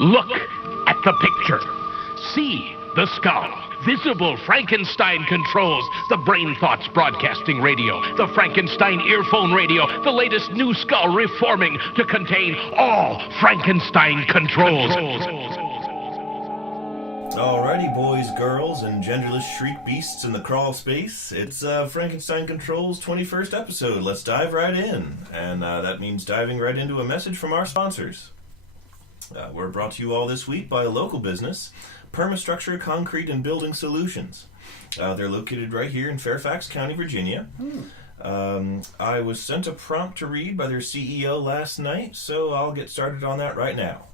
Look at the picture. See the skull. Visible Frankenstein controls. The Brain Thoughts broadcasting radio. The Frankenstein earphone radio. The latest new skull reforming to contain all Frankenstein controls. Alrighty, boys, girls, and genderless shriek beasts in the crawl space. It's Frankenstein Control's 21st episode. Let's dive right in. And that means diving right into a message from our sponsors. We're brought to you all this week by a local business, Permastructure Concrete and Building Solutions. They're located right here in Fairfax County, Virginia. I was sent a prompt to read by their CEO last night, so I'll get started on that right now.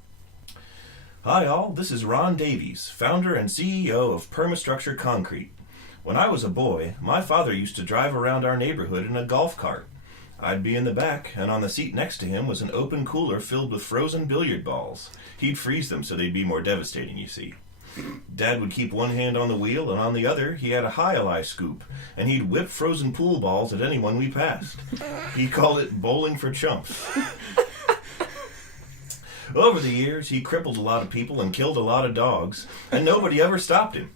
Hi all, this is Ron Davies, founder and CEO of Permastructure Concrete. When I was a boy, my father used to drive around our neighborhood in a golf cart. I'd be in the back, and on the seat next to him was an open cooler filled with frozen billiard balls. He'd freeze them so they'd be more devastating, you see. Dad would keep one hand on the wheel, and on the other he had a high-ally scoop, and he'd whip frozen pool balls at anyone we passed. He called it bowling for chumps. Over the years, he crippled a lot of people and killed a lot of dogs, and nobody ever stopped him.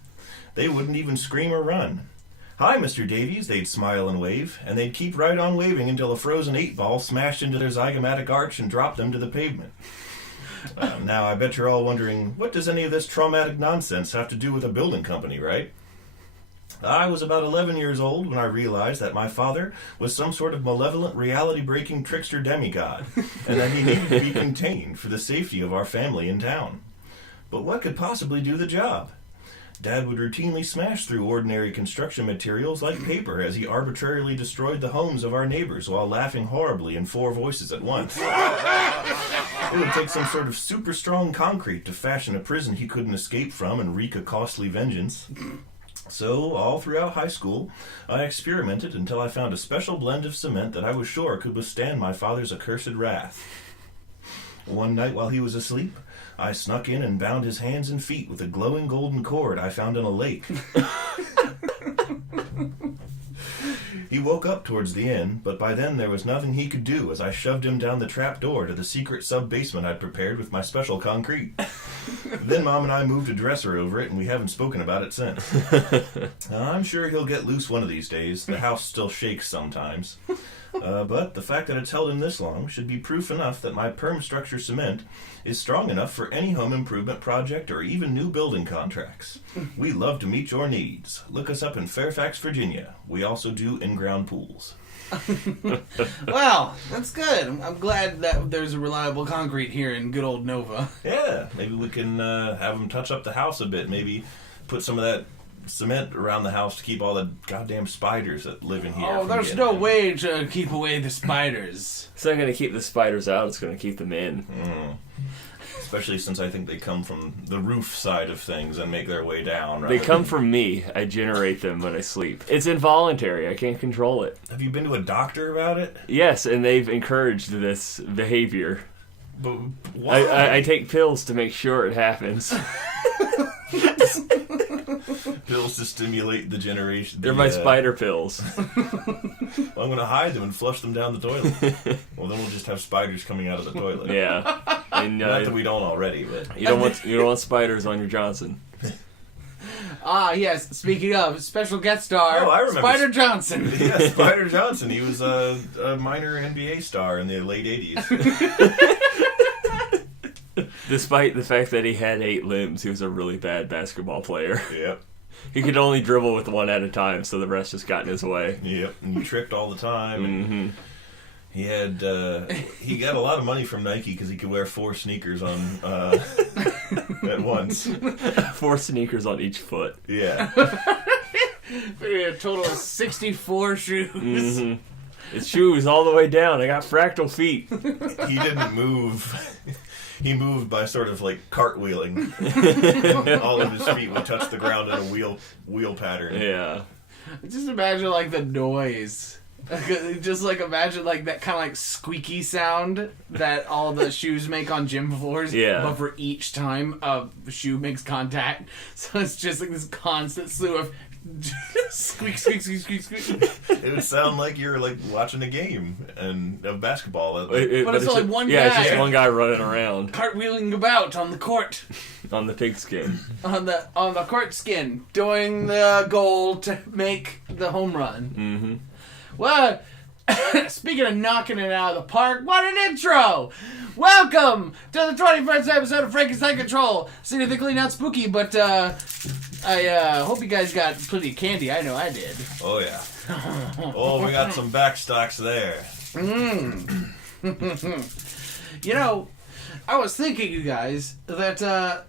They wouldn't even scream or run. Hi, Mr. Davies, they'd smile and wave, and they'd keep right on waving until a frozen 8-ball smashed into their zygomatic arch and dropped them to the pavement. Now, I bet you're all wondering, what does any of this traumatic nonsense have to do with a building company, right? I was about 11 years old when I realized that my father was some sort of malevolent reality-breaking trickster demigod, and that he needed to be contained for the safety of our family in town. But what could possibly do the job? Dad would routinely smash through ordinary construction materials like paper as he arbitrarily destroyed the homes of our neighbors while laughing horribly in 4 voices at once. It would take some sort of super strong concrete to fashion a prison he couldn't escape from and wreak a costly vengeance. So, all throughout high school, I experimented until I found a special blend of cement that I was sure could withstand my father's accursed wrath. One night while he was asleep, I snuck in and bound his hands and feet with a glowing golden cord I found in a lake. He woke up towards the end, but by then there was nothing he could do as I shoved him down the trap door to the secret sub-basement I'd prepared with my special concrete. Then Mom and I moved a dresser over it, and we haven't spoken about it since. I'm sure he'll get loose one of these days. The house still shakes sometimes. But the fact that it's held him this long should be proof enough that my Permastructure cement is strong enough for any home improvement project or even new building contracts. We love to meet your needs. Look us up in Fairfax, Virginia. We also do in-ground pools. Wow, that's good. I'm glad that there's a reliable concrete here in good old Nova. Yeah, maybe we can have them touch up the house a bit. Maybe put some of that cement around the house to keep all the goddamn spiders that live in here. Oh, there's no way to keep away the spiders. It's not going to keep the spiders out, it's going to keep them in. Especially since I think they come from the roof side of things and make their way down. They come from me. I generate them when I sleep. It's involuntary. I can't control it. Have you been to a doctor about it? Yes, and they've encouraged this behavior. But why? I take pills to make sure it happens. Pills to stimulate the generation. They're my spider pills. Well, I'm going to hide them and flush them down the toilet. Well, then we'll just have spiders coming out of the toilet. Yeah. And, not that we don't already, but you don't want spiders on your Johnson. Ah, yes. Speaking of, special guest star, I remember Spider Johnson. Yeah, Spider Johnson. He was a minor NBA star in the late 80s. Despite the fact that he had 8 limbs, he was a really bad basketball player. Yep. He could only dribble with one at a time, so the rest just got in his way. Yep, and he tripped all the time. And he had he got a lot of money from Nike because he could wear 4 sneakers on at once. 4 sneakers on each foot. Yeah. A total of 64 shoes. His shoes all the way down. I got fractal feet. He didn't move. He moved by sort of like cartwheeling. All of his feet would touch the ground in a wheel pattern. Yeah. Just imagine like the noise. Just like imagine like that kind of like squeaky sound that all the shoes make on gym floors. Yeah. But for each time a shoe makes contact, so it's just like this constant slew of Squeak, squeak, squeak, squeak, squeak. It would sound like you're like watching a game of basketball. But it's only one guy. Yeah, it's just one guy running around. Cartwheeling about on the court. On the pigskin. On the court skin. Doing the goal to make the home run. Mm-hmm. Well, speaking of knocking it out of the park, what an intro! Welcome to the 21st episode of Frankenstein Control. Significantly not spooky, but I hope you guys got plenty of candy. I know I did. Oh, yeah. Oh, we got some backstocks there. You know, I was thinking, you guys, that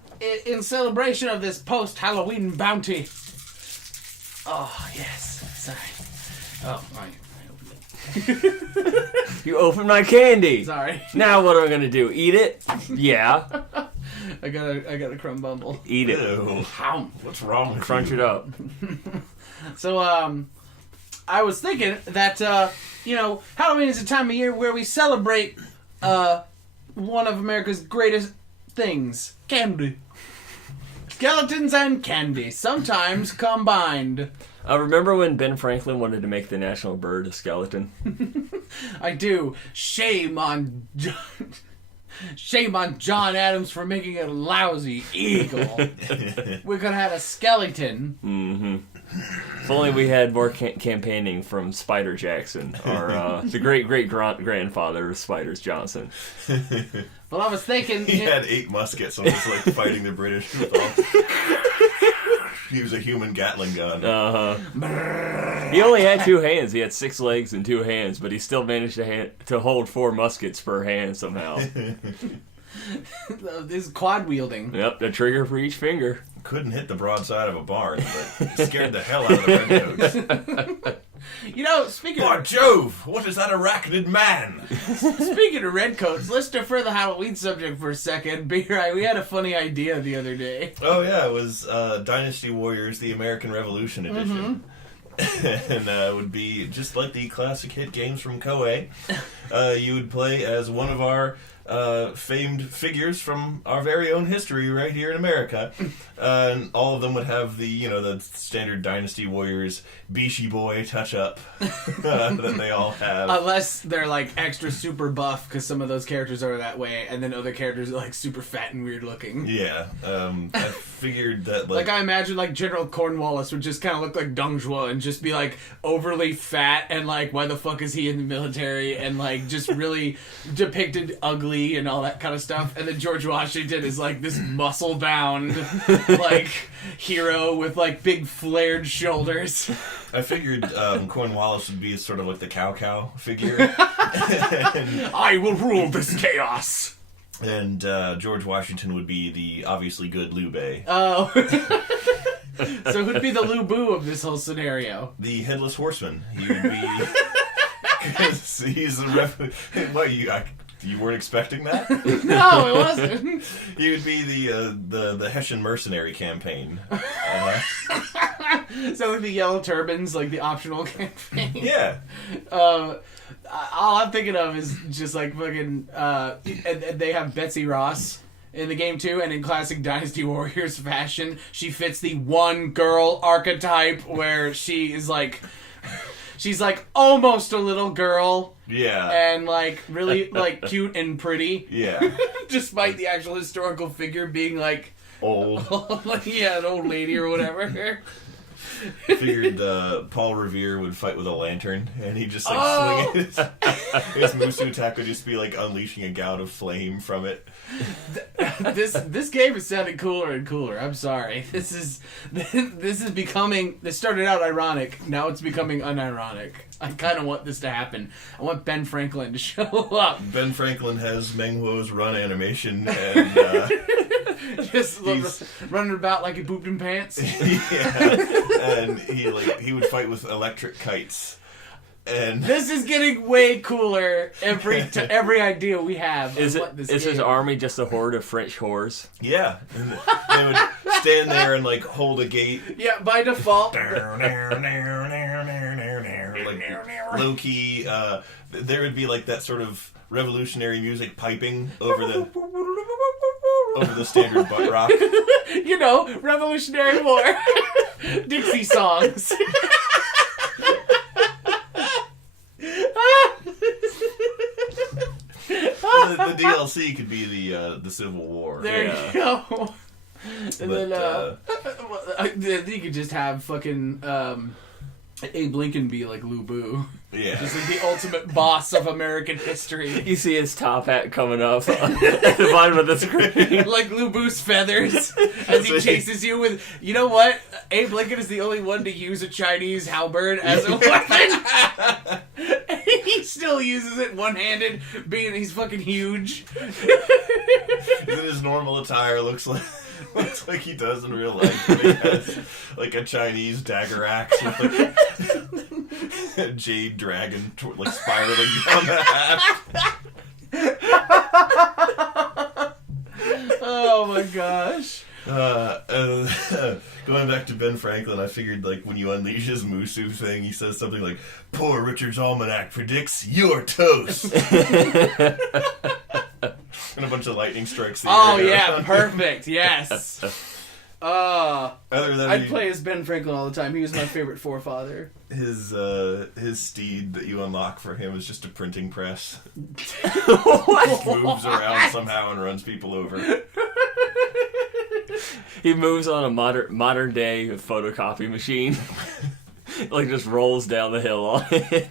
in celebration of this post-Halloween bounty... Oh, yes. Sorry. Oh, I opened it. You opened my candy. Sorry. Now what am I gonna do? Eat it? Yeah. I got a crumb bumble. Eat it. Ew. What's wrong with Crunch you? it up. So, I was thinking that, Halloween is a time of year where we celebrate, one of America's greatest things. Candy. Skeletons and candy, sometimes combined. Remember when Ben Franklin wanted to make the national bird a skeleton? I do. Shame on John Adams for making a lousy eagle. We could have had a skeleton. Mm-hmm. If only we had more campaigning from Spider Jackson, or the great-great-grandfather of Spiders Johnson. Well, I was thinking... He had 8 muskets and was like fighting the British with all... He was a human Gatling gun. Uh-huh. He only had 2 hands. He had 6 legs and 2 hands, but he still managed to hold 4 muskets per hand somehow. This quad wielding. Yep, the trigger for each finger. Couldn't hit the broadside of a barn, but it scared the hell out of the redcoats. Speaking By of... Jove, what is that arachnid man? Speaking of redcoats, let's defer the Halloween subject for a second. Be right, we had a funny idea the other day. Oh yeah, it was Dynasty Warriors, the American Revolution edition. And it would be just like the classic hit games from Koei. You would play as one of our famed figures from our very own history right here in America. And all of them would have the standard Dynasty Warriors Bishi Boy touch-up that they all have. Unless they're like extra super buff, because some of those characters are that way, and then other characters are like super fat and weird looking. Yeah, I figured that like I imagine like General Cornwallis would just kind of look like Dong Zhuo and just be like overly fat and like why the fuck is he in the military and like just really depicted ugly and all that kind of stuff. And then George Washington is like this muscle bound like hero with like big flared shoulders. I figured Cornwallis would be sort of like the cow figure. I will rule this chaos. And George Washington would be the obviously good Liu Bei. Oh. So who'd be the Lu Bu of this whole scenario? The Headless Horseman. He would be... Because he's the... What, you weren't expecting that? No, it wasn't. He would be the Hessian mercenary campaign. So like the yellow turbans, like the optional campaign. Yeah. All I'm thinking of is just like fucking, and they have Betsy Ross in the game too, and in classic Dynasty Warriors fashion, she fits the one girl archetype where she is like, she's like almost a little girl. Yeah. And like really like cute and pretty. Yeah. Despite the actual historical figure being like Old. like, yeah, an old lady or whatever. I figured Paul Revere would fight with a lantern, and he'd just like swing his Musu attack would just be like unleashing a gout of flame from it. This game is sounding cooler and cooler. I'm sorry. This is becoming. This started out ironic. Now it's becoming unironic. I kind of want this to happen. I want Ben Franklin to show up. Ben Franklin has Meng Huo's run animation, and just running about like he pooped in pants. Yeah, and he would fight with electric kites. And this is getting way cooler every idea we have. Is his army just a horde of French whores? Yeah, and they would stand there and like hold a gate. Yeah, by default. Like low-key, there would be like that sort of revolutionary music piping over the standard butt rock. Revolutionary War. Dixie songs. The DLC could be the Civil War. There you go. And then you could just have fucking Abe Lincoln be like Lou Boo. Yeah. Just like the ultimate boss of American history. You see his top hat coming up at the bottom of the screen. Like Lou Boo's feathers as he chases you with... You know what? Abe Lincoln is the only one to use a Chinese halberd as a weapon. He still uses it one-handed, being he's fucking huge. Even his normal attire looks like he does in real life. But he has like a Chinese dagger axe with like a jade dragon like spiraling down the hat. Oh my gosh. Going back to Ben Franklin, I figured like when you unleash his Musu thing, he says something like, "Poor Richard's almanac predicts you're toast." And a bunch of lightning strikes the air. Oh yeah, perfect. Yes. Other than I'd play as Ben Franklin all the time. He was my favorite forefather. his steed that you unlock for him is just a printing press. Moves around somehow and runs people over. He moves on a modern day photocopy machine. Like just rolls down the hill on it.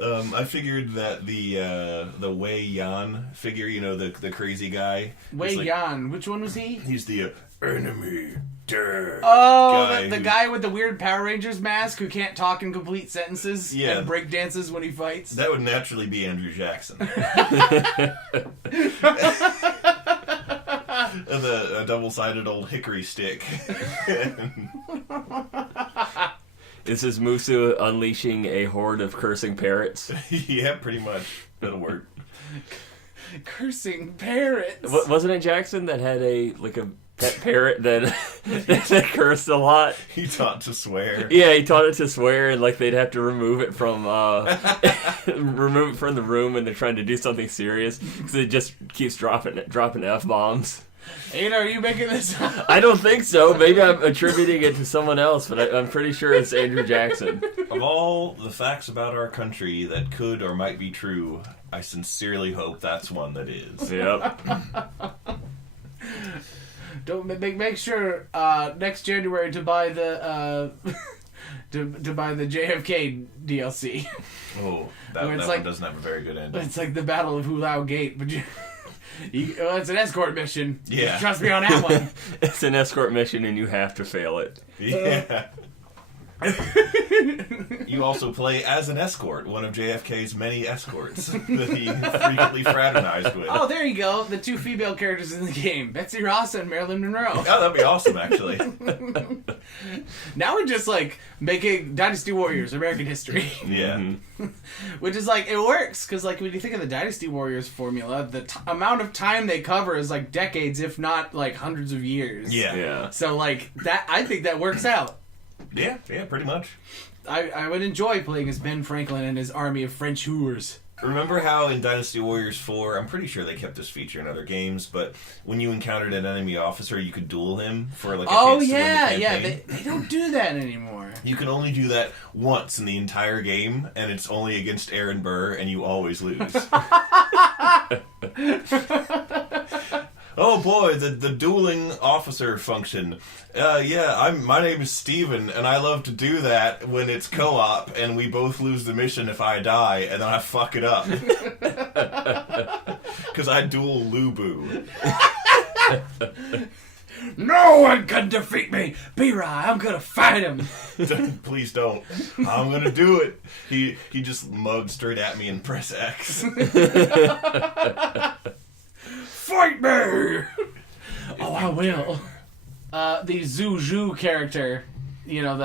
I figured that the Wei Yan figure, you know, the crazy guy. Wei Yan, which one was he? He's the enemy. Oh, the guy with the weird Power Rangers mask who can't talk in complete sentences and break dances when he fights. That would naturally be Andrew Jackson. And a double-sided old hickory stick. This is Musu unleashing a horde of cursing parrots. Yeah, pretty much. That'll work. Cursing parrots. Wasn't it Jackson that had a pet parrot that that cursed a lot? He taught to swear. Yeah, he taught it to swear, and like they'd have to remove it from the room, and they're trying to do something serious because it just keeps dropping F-bombs. Ada, are you making this up? I don't think so. Maybe I'm attributing it to someone else, but I'm pretty sure it's Andrew Jackson. Of all the facts about our country that could or might be true, I sincerely hope that's one that is. Yep. Don't make sure next January to buy the to buy the JFK DLC. Oh, that one doesn't have a very good ending. It's like the Battle of Hulao Gate, but it's an escort mission. Yeah. Trust me on that one. It's an escort mission, and you have to fail it. Yeah. You also play as an escort, one of JFK's many escorts that he frequently fraternized with. Oh, there you go. The two female characters in the game. Betsy Ross and Marilyn Monroe. Oh, that'd be awesome, actually. Now we're just, like, making Dynasty Warriors American history. Yeah. Which is, like, it works. Because, like, when you think of the Dynasty Warriors formula, the amount of time they cover is, like, decades, if not, like, hundreds of years. Yeah. So, like, I think that works out. Yeah, pretty much. I would enjoy playing as Ben Franklin and his army of French hooers. Remember how in Dynasty Warriors 4, I'm pretty sure they kept this feature in other games, but when you encountered an enemy officer, you could duel him for like a chance to win the campaign? They don't do that anymore. You can only do that once in the entire game, and it's only against Aaron Burr, and you always lose. Oh boy, the dueling officer function. My name is Steven, and I love to do that when it's co-op, and we both lose the mission if I die, and then I fuck it up. Because I duel Lubu. No one can defeat me! B-Rye, I'm gonna fight him! Please don't. I'm gonna do it. He just mugged straight at me and press X. Fight me! Oh, I will. The Zhu Zhu character, you know,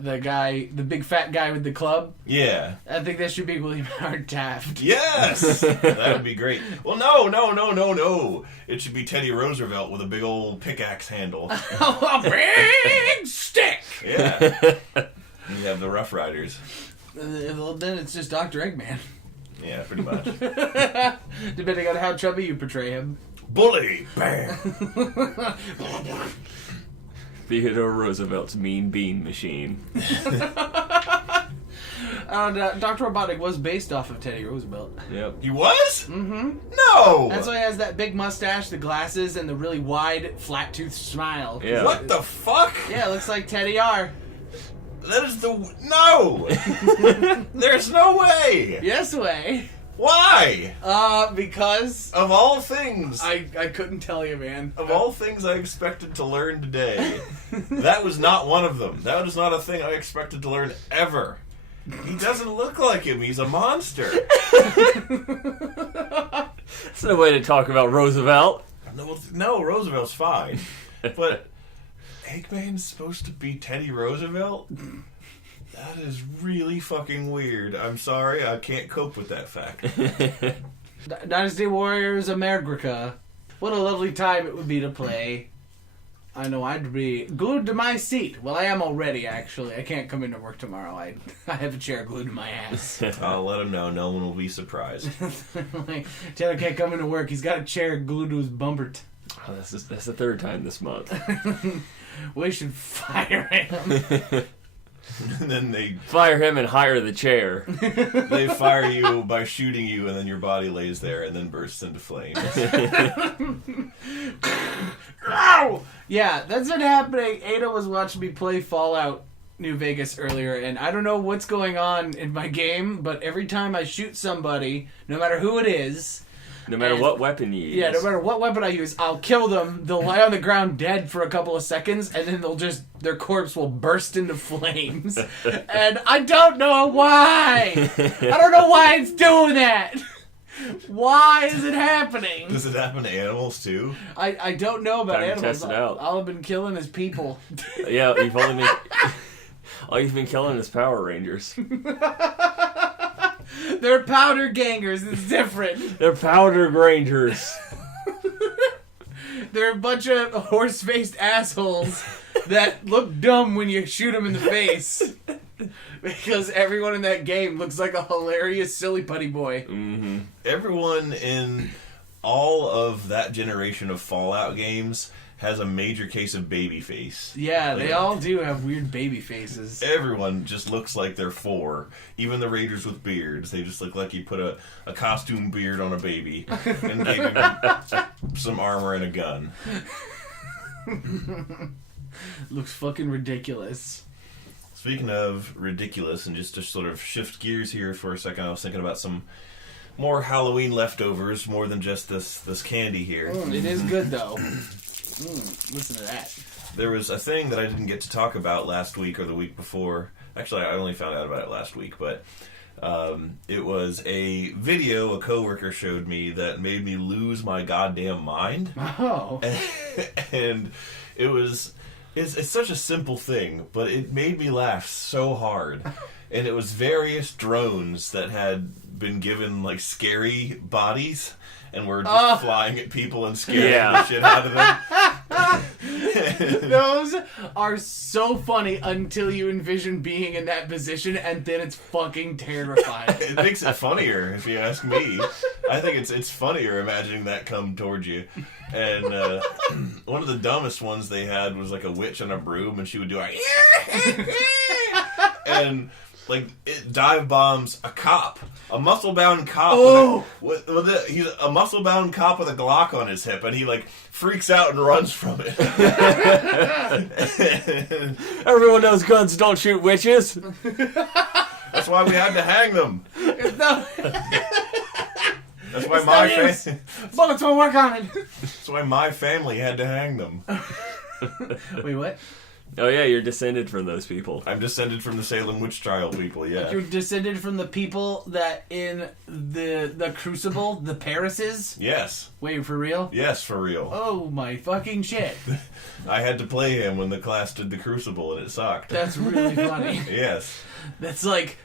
the guy, the big fat guy with the club. Yeah. I think that should be William Howard Taft. Yes! That would be great. Well, no. It should be Teddy Roosevelt with a big old pickaxe handle. A big stick! Yeah. You have the Rough Riders. Well, then it's just Dr. Eggman. Yeah, pretty much. Depending on how chubby you portray him. Bully! Bam! Theodore Roosevelt's Mean Bean Machine. Dr. Robotnik was based off of Teddy Roosevelt. Yep. He was? Mm-hmm. No! That's why he has that big mustache, the glasses, and the really wide, flat-toothed smile. Yeah. What the fuck? Yeah, it looks like Teddy R. That is no! There's no way! Yes way. Why? Because... Of all things... I couldn't tell you, man. Of all things I expected to learn today, that was not one of them. That was not a thing I expected to learn ever. He doesn't look like him. He's a monster. That's no way to talk about Roosevelt. No, Roosevelt's fine. But Eggman's supposed to be Teddy Roosevelt? That is really fucking weird. I'm sorry, I can't cope with that fact. Dynasty Warriors America. What a lovely time it would be to play. I know I'd be glued to my seat. Well, I am already, actually. I can't come into work tomorrow. I have a chair glued to my ass. I'll let him know. No one will be surprised. Like, Taylor can't come into work. He's got a chair glued to his bumper. Oh, that's the third time this month. We should fire him. And then they Fire him and hire the chair. fire you by shooting you, and then your body lays there and then bursts into flames. Ow! Yeah, that's been happening. Ada was watching me play Fallout New Vegas earlier, and I don't know what's going on in my game, but every time I shoot somebody, no matter who it is... No matter what weapon you use. Yeah, no matter what weapon I use, I'll kill them. They'll lie on the ground dead for a couple of seconds, and then their corpse will burst into flames. And I don't know why! I don't know why it's doing that! Why is it happening? Does it happen to animals too? I don't know about Time to animals. test it out. All I've been killing is people. Yeah, all you've been killing is Power Rangers. They're powder gangers. It's different. They're Powder Rangers. They're a bunch of horse-faced assholes that look dumb when you shoot them in the face. Because everyone in that game looks like a hilarious silly putty boy. Mm-hmm. Everyone in all of that generation of Fallout games has a major case of baby face. Yeah, they all do have weird baby faces. Everyone just looks like they're 4. Even the Rangers with beards. They just look like you put a costume beard on a baby and gave him some armor and a gun. Looks fucking ridiculous. Speaking of ridiculous, and just to sort of shift gears here for a second, I was thinking about some more Halloween leftovers, more than just this candy here. It is good, though. Listen to that. There was a thing that I didn't get to talk about last week or the week before. Actually, I only found out about it last week, but it was a video a coworker showed me that made me lose my goddamn mind. Oh. And it's such a simple thing, but it made me laugh so hard. And it was various drones that had been given like scary bodies and were just flying at people and scaring the shit out of them. Those are so funny until you envision being in that position, and then it's fucking terrifying. It makes it funnier, if you ask me. I think it's funnier imagining that come towards you. And one of the dumbest ones they had was like a witch on a broom, and she would do like, and like it dive bombs a cop, a muscle bound cop. He's a muscle bound cop with a Glock on his hip, and he like freaks out and runs from it. Everyone knows guns don't shoot witches. That's why we had to hang them. That's why Bullets will work on it. That's why my family had to hang them. Wait, what? Oh yeah, you're descended from those people. I'm descended from the Salem witch trial people, yeah. You're descended from the people that in the Crucible, the Parises? Yes. Wait, for real? Yes, for real. Oh my fucking shit. I had to play him when the class did the Crucible, and it sucked. That's really funny. Yes. That's like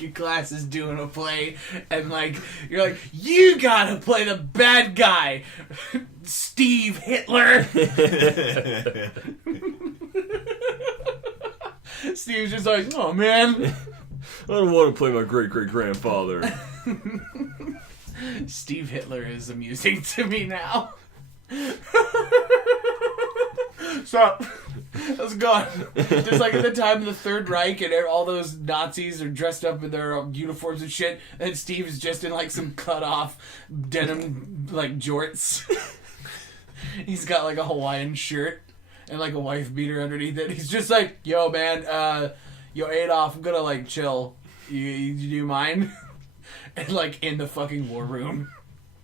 your class is doing a play, and like you're like, you gotta play the bad guy, Steve Hitler. Steve's just like, oh man, I don't want to play my great-great-grandfather. Steve Hitler is amusing to me now. Stop. How's it going? Just like at the time of the Third Reich and all those Nazis are dressed up in their uniforms and shit, and Steve's just in like some cut off denim like jorts. He's got like a Hawaiian shirt and like a wife beater underneath it. He's just like, yo man, yo Adolf, I'm gonna like chill. You do you mind? And like in the fucking war room.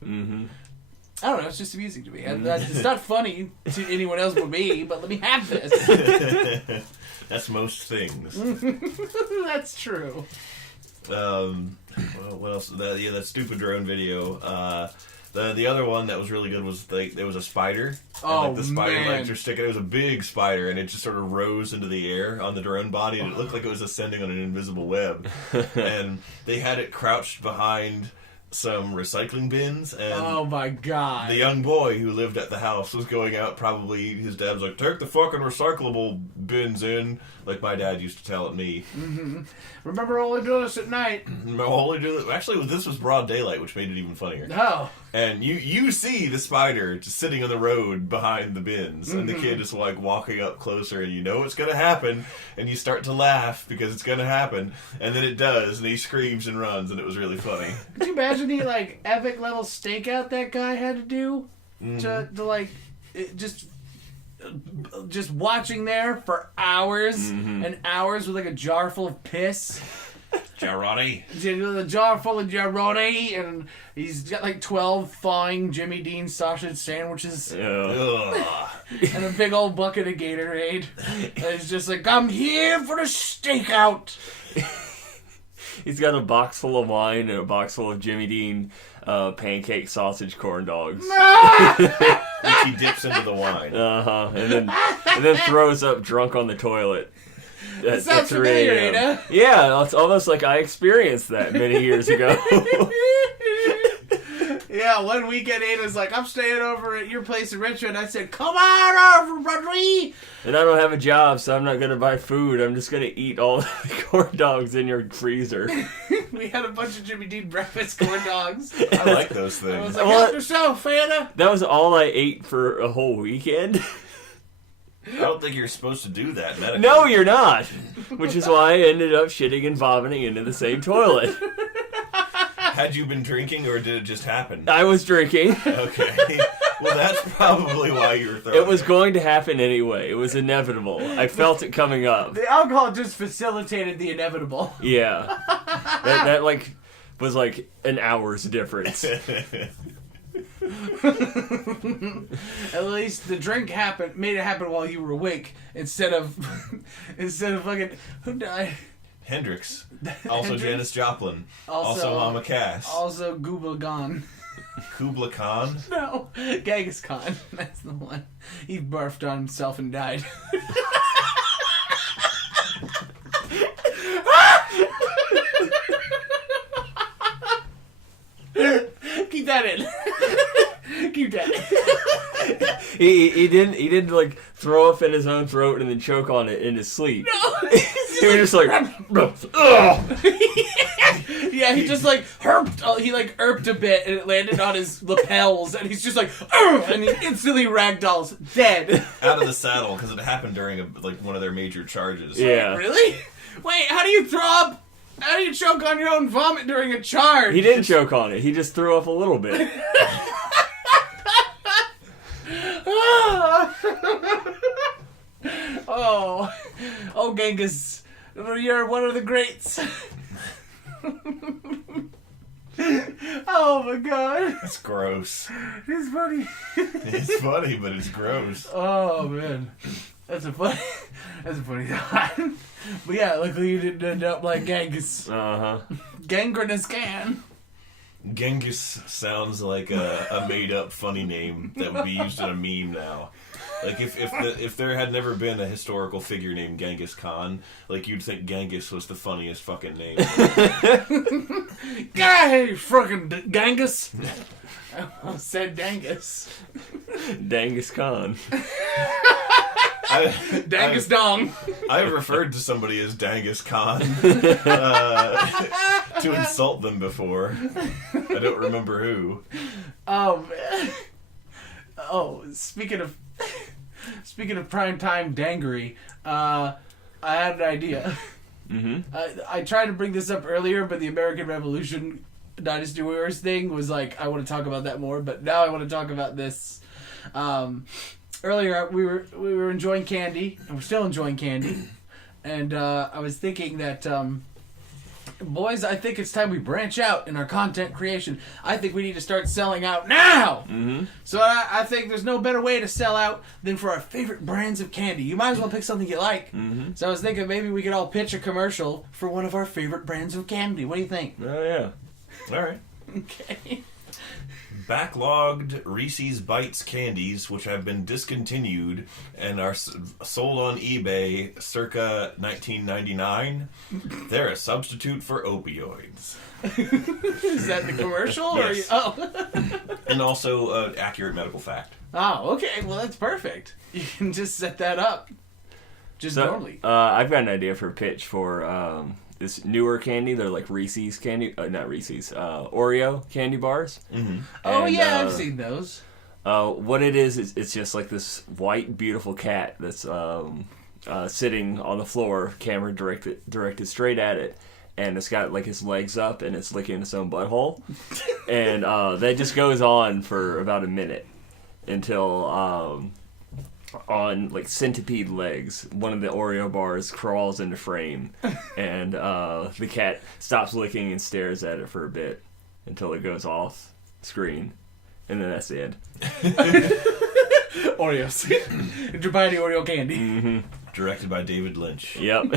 Mm-hmm. I don't know, it's just amusing to me. It's not funny to anyone else but me, but let me have this. That's most things. That's true. What else? That stupid drone video. The other one that was really good was like there was a spider. Oh, and, like, the spider man. legs are sticking. It was a big spider, and it just sort of rose into the air on the drone body, and it looked like it was ascending on an invisible web. And they had it crouched behind some recycling bins, and Oh my god. the young boy who lived at the house was going out. Probably his dad was like, "Take the fucking recyclable bins in," like my dad used to tell at me. Mm-hmm. Remember only do this at night. Actually, this was broad daylight, which made it even funnier. No. And you see the spider just sitting on the road behind the bins, and the kid is like walking up closer, and you know it's gonna happen, and you start to laugh because it's gonna happen, and then it does, and he screams and runs, and it was really funny. Could you imagine the like epic level stakeout that guy had to do to like just watching there for hours and hours with like a jar full of piss. Jarroni. A jar full of Jarroni, and he's got like 12 thawing Jimmy Dean sausage sandwiches Ugh. and a big old bucket of Gatorade. And he's just like, I'm here for the stakeout. He's got a box full of wine and a box full of Jimmy Dean pancake sausage corn dogs. Which he dips into the wine. And then throws up drunk on the toilet. That sounds familiar, Ada. Yeah, it's almost like I experienced that many years ago. Yeah, one weekend Ada's like, I'm staying over at your place in Richmond. I said, come on over, buddy. And I don't have a job, so I'm not going to buy food. I'm just going to eat all the corn dogs in your freezer. We had a bunch of Jimmy Dean breakfast corn dogs. I like those I was things. like, help yourself, Fanta. That was all I ate for a whole weekend. I don't think you're supposed to do that medically. No, you're not. Which is why I ended up shitting and vomiting into the same toilet. Had you been drinking, or did it just happen? I was drinking. Okay. Well, that's probably why you were throwing It was going to happen anyway. It was inevitable. I felt it coming up. The alcohol just facilitated the inevitable. Yeah. That like was like an hour's difference. At least the drink made it happen while you were awake instead of fucking who died. Hendrix. Also Hendrix? Janis Joplin. Also Mama Cass. Also Kubla Khan. Kubla Khan. No, Genghis Khan. That's the one. He barfed on himself and died. Keep that in. Keep that in. He didn't like throw up in his own throat and then choke on it in his sleep. No. He was just like, ugh. Yeah, he just like herped. He like erped a bit and it landed on his lapels, and he's just like, ugh, and he instantly ragdolls dead. Out of the saddle, because it happened during one of their major charges. Yeah. Really? Wait, how do you throw up? How do you choke on your own vomit during a charge? He didn't choke on it. He just threw up a little bit. Oh, Genghis, you're one of the greats. Oh my God, It's gross. it's funny. It's funny, but it's gross. Oh man, that's a funny thought. But yeah, luckily you didn't end up like Genghis. Gangrenous can. Genghis sounds like a made-up funny name that would be used in a meme now. Like if there had never been a historical figure named Genghis Khan, like you'd think Genghis was the funniest fucking name. Get out of here, you fucking Genghis. I almost said Dangus. Genghis Khan. Dangus Dong. I've referred to somebody as Dangus Khan to insult them before. I don't remember who. Oh man. Oh, speaking of Speaking of primetime dangery, I had an idea. Mm-hmm. I tried to bring this up earlier, but the American Revolution Dynasty Warriors thing was like, I want to talk about that more, but now I want to talk about this. Earlier, we were enjoying candy, and we're still enjoying candy, and I was thinking that, boys, I think it's time we branch out in our content creation. I think we need to start selling out now! Mm-hmm. So I think there's no better way to sell out than for our favorite brands of candy. You might as well pick something you like. Mm-hmm. So I was thinking maybe we could all pitch a commercial for one of our favorite brands of candy. What do you think? Oh, yeah. All right. Okay. Backlogged Reese's Bites candies, which have been discontinued and are sold on eBay circa 1999. They're a substitute for opioids. Is that the commercial? Yes. Or oh. And also accurate medical fact. Oh, okay. Well, that's perfect. You can just set that up. Just normally. I've got an idea for a pitch for this newer candy. They're like Reese's candy, not Reese's, Oreo candy bars. Mm-hmm. Oh, And, yeah, I've seen those. What it is it's just like this white, beautiful cat that's sitting on the floor, camera directed straight at it. And it's got like his legs up and it's licking its own butthole. And that just goes on for about a minute until on like centipede legs, one of the Oreo bars crawls into frame, and the cat stops licking and stares at it for a bit until it goes off screen, and then that's the end. Oreos. Did Oreo candy? Mm-hmm. Directed by David Lynch. Yep.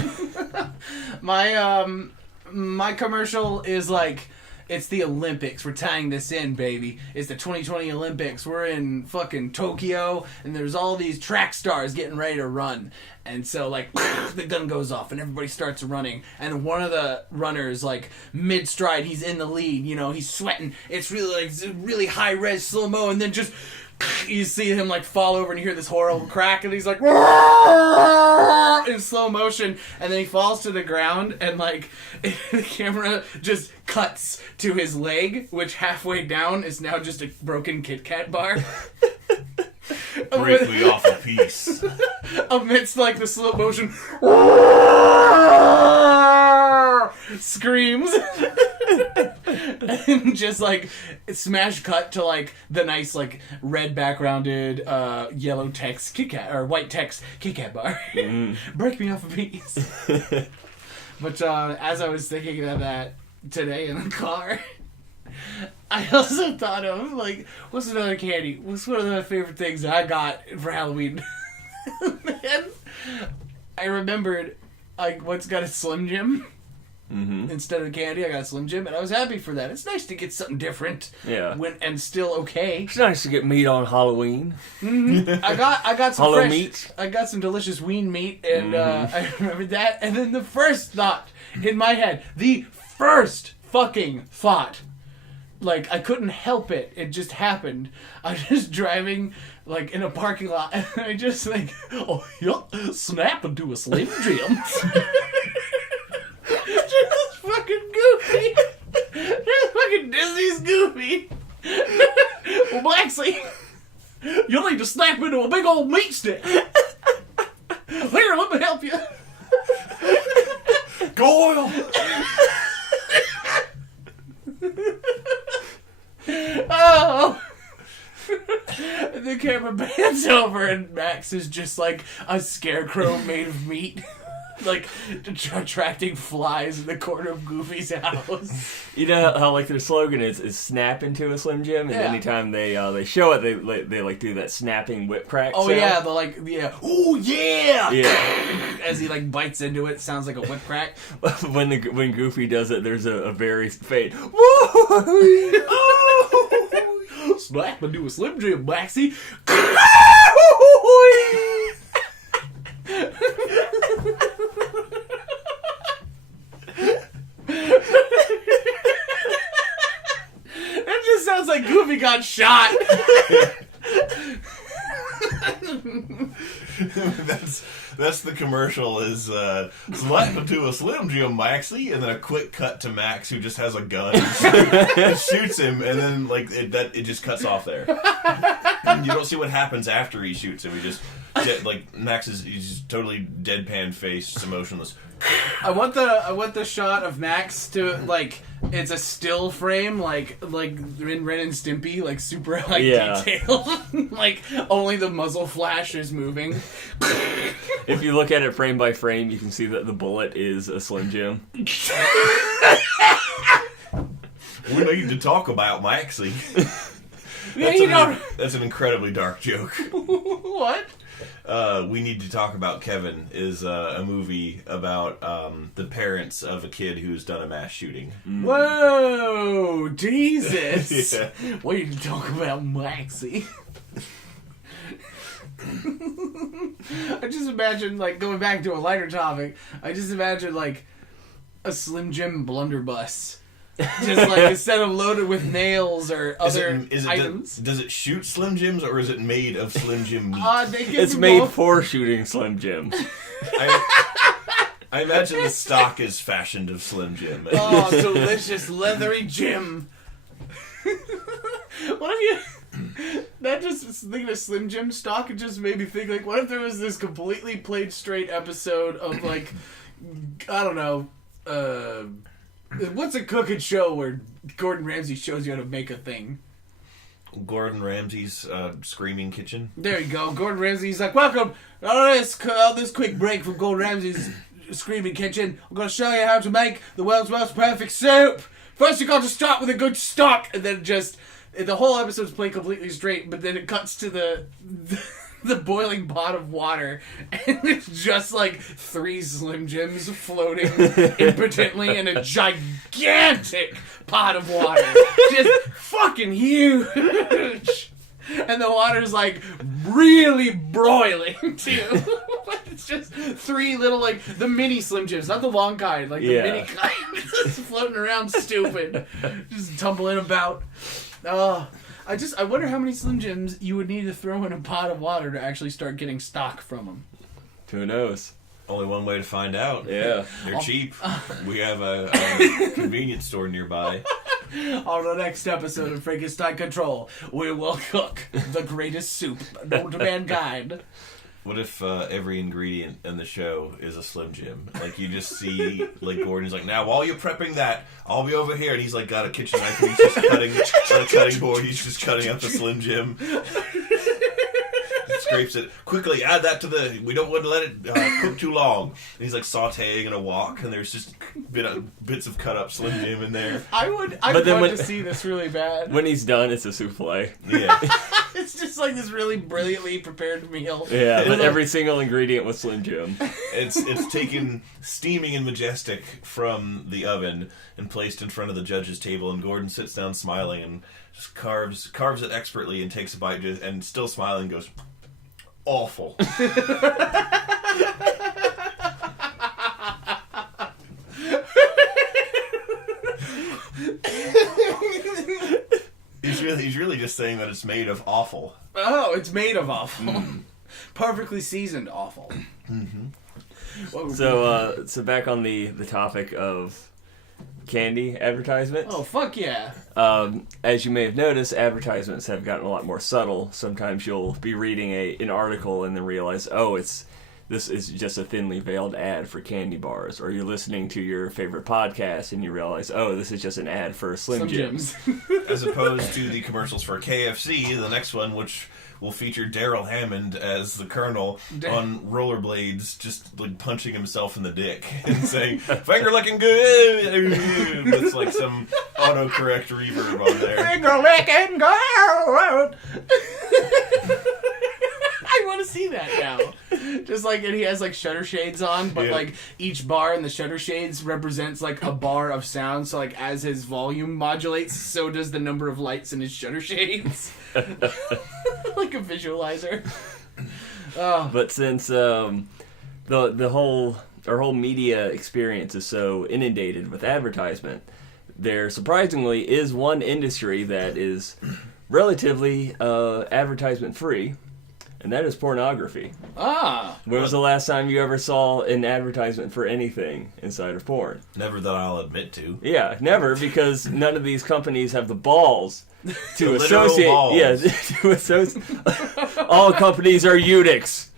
My commercial is like, it's the Olympics. We're tying this in, baby. It's the 2020 Olympics. We're in fucking Tokyo, and there's all these track stars getting ready to run. And so, like, the gun goes off, and everybody starts running. And one of the runners, like, mid-stride, he's in the lead. You know, he's sweating. It's really, like, really high-res slow-mo, and then just... you see him like fall over and you hear this horrible crack and he's like in slow motion, and then he falls to the ground and like the camera just cuts to his leg, which halfway down is now just a broken Kit Kat bar. Break me off a piece. Amidst like the slow motion screams. And just like smash cut to like the nice like red backgrounded yellow text Kit Kat or white text Kit Kat bar. Break me off a piece. But as I was thinking of that today in the car, I also thought of like, what's another candy? What's one of my favorite things that I got for Halloween? And I remembered I once got a Slim Jim. Mm-hmm. Instead of candy, I got a Slim Jim, and I was happy for that. It's nice to get something different. Yeah. And still okay. It's nice to get meat on Halloween. Mm-hmm. I got some Hollow fresh meat. I got some delicious ween meat, and I remembered that. And then the first thought in my head, the first fucking thought, like I couldn't help it. It just happened. I was just driving like in a parking lot, and I just like, oh yeah, snap into a Slim Jim. Just fucking Goofy. Just fucking Disney's Goofy. Well, Blacksy, you'll need to snap into a big old meat stick. Here, let me help you. Go oil! Oh. The camera pans over and Max is just like a scarecrow made of meat. Like attracting flies in the corner of Goofy's house. You know how like their slogan is snap into a Slim Jim, and anytime they show it, they like do that snapping whip crack. Oh sound. yeah, the like oh yeah. Yeah. As he like bites into it, sounds like a whip crack. when Goofy does it, there's a very faint. Snap into a Slim Jim, Maxie. That just sounds like Goofy got shot. That's the commercial is slap into a Slim Jim, Maxie, and then a quick cut to Max who just has a gun and shoots him, and then like it just cuts off there. You don't see what happens after he shoots him. He just Max he's just totally deadpan faced, emotionless. I want the shot of Max to it's a still frame like in Ren and Stimpy, like super detailed. Like only the muzzle flash is moving. If you look at it frame by frame, you can see that the bullet is a Slim Jim. We need to talk about Maxie. That's an incredibly dark joke. What? We Need to Talk About Kevin is a movie about the parents of a kid who's done a mass shooting. Whoa, Jesus! Yeah. We need to talk about Maxie. I just imagine, going back to a lighter topic, I just imagine, a Slim Jim blunderbuss. Just instead of loaded with nails or other items. Does it shoot Slim Jims, or is it made of Slim Jim meat? It's made for shooting Slim Jims. I imagine the stock is fashioned of Slim Jim. Oh, delicious leathery Jim. What if you... That just thinking of Slim Jim stock, it just made me think, what if there was this completely played straight episode of, I don't know, what's a cooking show where Gordon Ramsay shows you how to make a thing? Gordon Ramsay's Screaming Kitchen. There you go. Gordon Ramsay's like, welcome on this quick break from Gordon Ramsay's Screaming Kitchen. I'm going to show you how to make the world's most perfect soup. First you got to start with a good stock, and then the whole episode's played completely straight, but then it cuts to the boiling pot of water, and it's just 3 Slim Jims floating impotently in a gigantic pot of water. Just fucking huge. And the water's really broiling too. It's just 3 little the mini Slim Jims, not the long kind, the mini kind, just floating around stupid, just tumbling about. Oh, I wonder how many Slim Jims you would need to throw in a pot of water to actually start getting stock from them. Who knows? Only one way to find out. Yeah. They're cheap. We have a convenience store nearby. On the next episode of Frankenstein Control, we will cook the greatest soup known to mankind. What if every ingredient in the show is a Slim Jim? You just see, Gordon's now while you're prepping that, I'll be over here, and he's got a kitchen knife, and he's just cutting on a cutting board. He's just cutting up the Slim Jim. Scrapes it quickly. Add that to we don't want to let it cook too long. And he's sautéing in a wok, and there's just bits of cut up Slim Jim in there. I would want to see this really bad. When he's done, it's a souffle. Yeah. It's just this really brilliantly prepared meal. Yeah, but every single ingredient was Slim Jim. It's taken steaming and majestic from the oven and placed in front of the judge's table, and Gordon sits down smiling and just carves it expertly and takes a bite and still smiling goes, awful. He's really just saying that it's made of awful. Oh, it's made of awful. Perfectly seasoned awful. Mm-hmm. So back on the topic of candy advertisements. Oh, fuck yeah. As you may have noticed, advertisements have gotten a lot more subtle. Sometimes you'll be reading an article and then realize, this is just a thinly veiled ad for candy bars. Or you're listening to your favorite podcast and you realize, this is just an ad for Slim Jims. As opposed to the commercials for KFC, the next one, which will feature Daryl Hammond as the Colonel on rollerblades, just punching himself in the dick and saying, "Finger licking good." It's some autocorrect reverb on there. Finger licking good. I want to see that now. Just and he has shutter shades on, but each bar in the shutter shades represents a bar of sound. So as his volume modulates, so does the number of lights in his shutter shades. Like a visualizer. But since the whole media experience is so inundated with advertisement, there surprisingly is one industry that is relatively advertisement free. and that is pornography. Ah. When was the last time you ever saw an advertisement for anything inside of porn? Never that I'll admit to. Yeah, never, because none of these companies have the balls to The associate. literal balls. Yeah, to associate. All companies are eunuchs.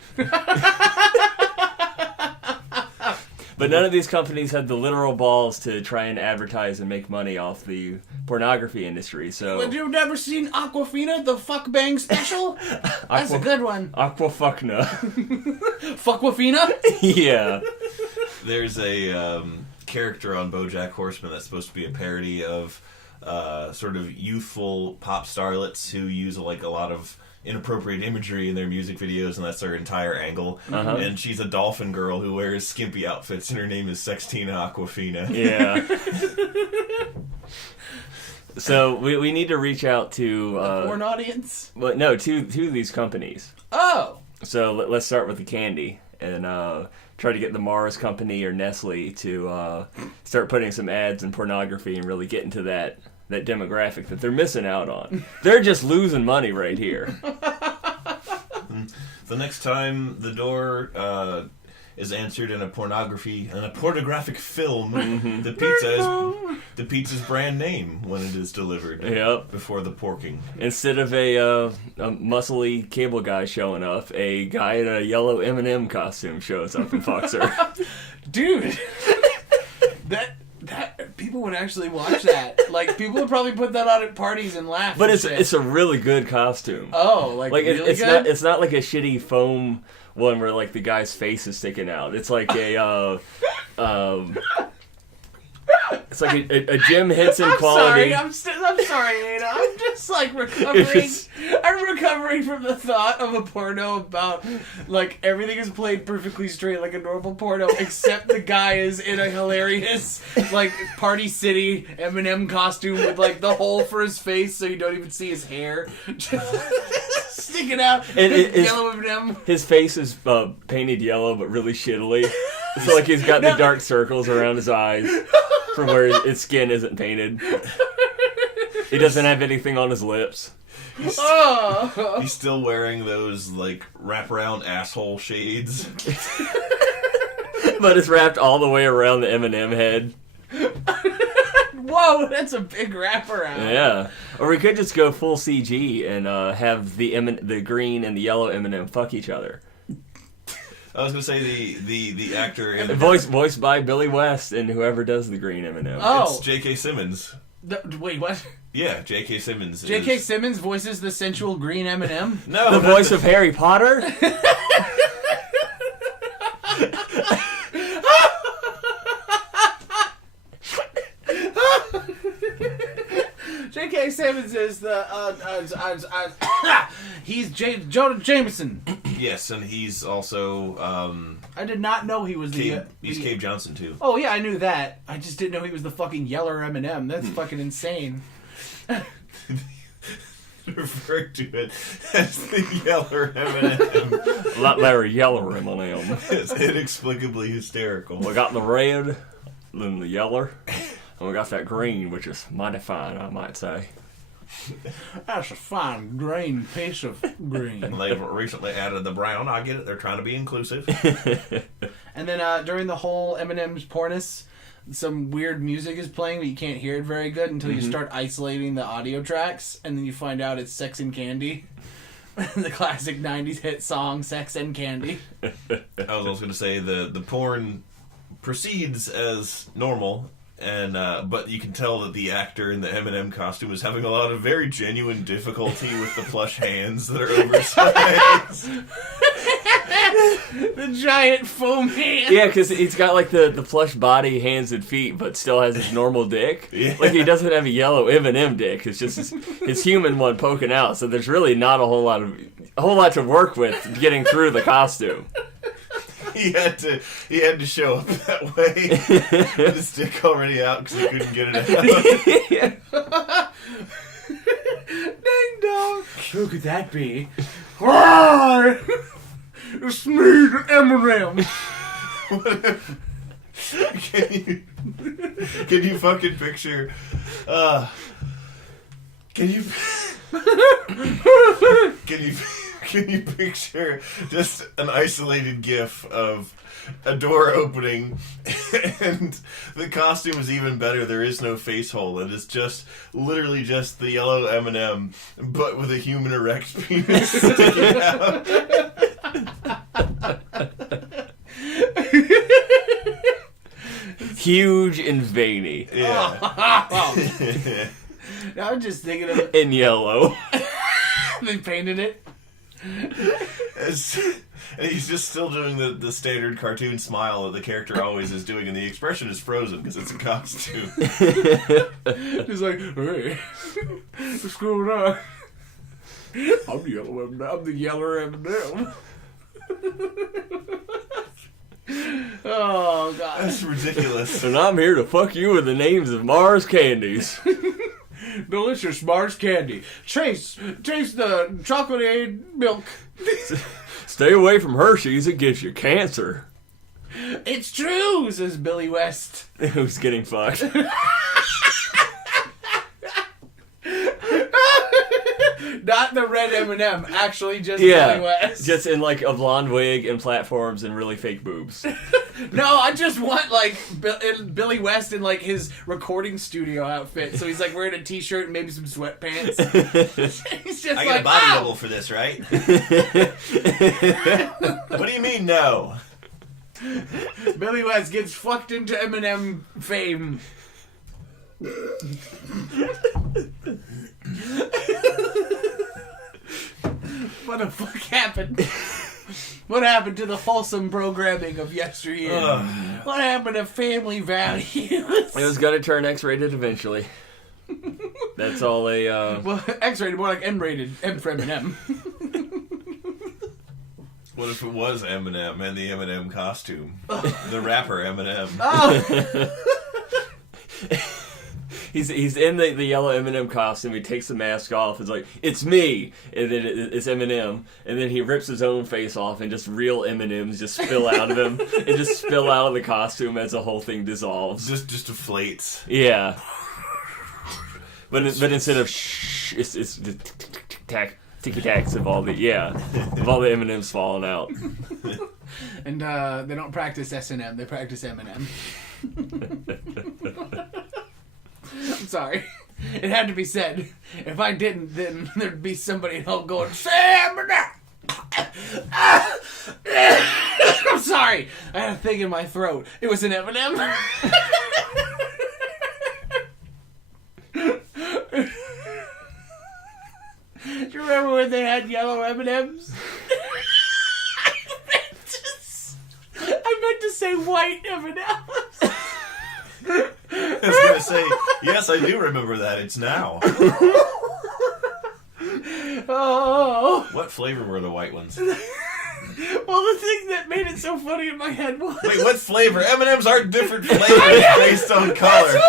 But none of these companies had the literal balls to try and advertise and make money off the pornography industry. So, Have you never seen Aquafina, the fuck bang special? That's a good one. Aquafuckna. Fuckwafina? Yeah. There's a character on BoJack Horseman that's supposed to be a parody of sort of youthful pop starlets who use like a lot of inappropriate imagery in their music videos, and that's their entire angle. And she's a dolphin girl who wears skimpy outfits, and her name is Sextina Aquafina. Yeah. So we need to reach out to Porn audience? well, no, to these companies. Oh! So let's start with the candy and try to get the Mars company or Nestle to start putting some ads in pornography and really get into that demographic that they're missing out on. They're just losing money right here. The next time the door is answered in a pornographic film, the pizza's brand name when it is delivered. Yep. Before the porking. Instead of a muscly cable guy showing up, a guy in a yellow M&M costume shows up and fucks her. Dude! that people would actually watch that. Like, people would probably put that on at parties and laugh. But and it's shit. a really good costume. Oh, like really it's good? not like a shitty foam one where like the guy's face is sticking out. It's like a it's like a Jim Henson quality. I'm sorry, Ada. I'm just like recovering. I'm recovering from the thought of a porno about like everything is played perfectly straight like a normal porno, except the guy is in a hilarious like Party City Eminem costume with like the hole for his face, so you don't even see his hair just sticking out. Yellow Eminem. His face is painted yellow, but really shittily. So like he's got the dark circles around his eyes from where his skin isn't painted. He doesn't have anything on his lips. He's still wearing those like wraparound asshole shades. But it's wrapped all the way around the M&M head. Whoa, that's a big wraparound. Yeah. Or we could just go full CG and have the green and the yellow M&M fuck each other. I was gonna say the actor in Voiced by Billy West and whoever does the green M&M. Oh. It's J.K. Simmons. Wait, what? Yeah, J.K. Simmons. J.K. is... Simmons voices the sensual green M&M? No, The voice of Harry Potter? J.K. Simmons is the he's Jonah Jameson. Yes, and he's also I did not know he was he's Cave Johnson too. Oh yeah, I knew that. I just didn't know he was the fucking yeller M&M. That's fucking insane. Referred to it as the yeller M&M. A lot better yeller M&M. It's inexplicably hysterical. We got the red, then the yeller, and we got that green, which is mighty fine, I might say. That's a fine green piece of green. And they've recently added the brown. I get it. They're trying to be inclusive. And then during the whole Eminem's pornus, some weird music is playing, but you can't hear it very good until you start isolating the audio tracks, and then you find out it's Sex and Candy. The classic 90s hit song, Sex and Candy. I was also going to say the porn proceeds as normal, and but you can tell that the actor in the M&M costume is having a lot of very genuine difficulty with the plush hands that are oversized. The giant foam hand. Yeah, because he's got like the plush body, hands, and feet, but still has his normal dick. Yeah. Like he doesn't have a yellow M&M dick. It's just his human one poking out. So there's really not a whole lot to work with getting through the costume. He had to show up that way with his dick already out because he couldn't get it out. Ding dong. Who could that be? Hi! It's me, the M&M. Can you fucking picture? Can you Can you picture just an isolated GIF of a door opening, and the costume is even better. There is no face hole, and it's just literally just the yellow M&M, but with a human erect penis sticking out. Huge and veiny. Yeah. Now I'm just thinking of it. In yellow. They painted it. And he's just still doing the standard cartoon smile that the character always is doing, and the expression is frozen because it's a costume. He's like, hey, what's going on? I'm the yellow M&M. I'm the yeller M&M. Oh, God. That's ridiculous. And I'm here to fuck you with the names of Mars candies. Delicious Mars candy. Chase the chocolate milk. Stay away from Hershey's, it gives you cancer. It's true, says Billy West. Who's getting fucked? Not the red M&M, actually just Yeah, Billy West. just in like a blonde wig and platforms and really fake boobs. No, I just want like Billy West in like his recording studio outfit. So he's like wearing a t-shirt and maybe some sweatpants. He's just I like, got a body "Ow!" double for this, right? What do you mean, no? Billy West gets fucked into M&M fame. What the fuck happened? What happened to the wholesome programming of yesteryear? What happened to family values? It was gonna turn X-rated eventually. That's all Well, X-rated, more like M-rated. M for M&M. What if it was Eminem and the Eminem costume? The rapper Eminem. Oh! He's in the yellow M&M costume. He takes the mask off. It's like, it's me, and then it's Eminem, and then he rips his own face off, and just real M&Ms just spill out of him, and just spill out of the costume as the whole thing dissolves. Just deflates. Yeah. But instead of shh, it's the ticky tacks of all the M&Ms falling out. And they don't practice S&M, they practice M&M. I'm sorry. It had to be said. If I didn't, then there'd be somebody at home going, Sam! I'm sorry. I had a thing in my throat. It was an M&M. Do you remember when they had yellow M&Ms? I meant to say white M&Ms. I was going to say, yes, I do remember that. It's now. Oh. What flavor were the white ones? Well, the thing that made it so funny in my head was... Wait, what flavor? M&M's aren't different flavors based on color.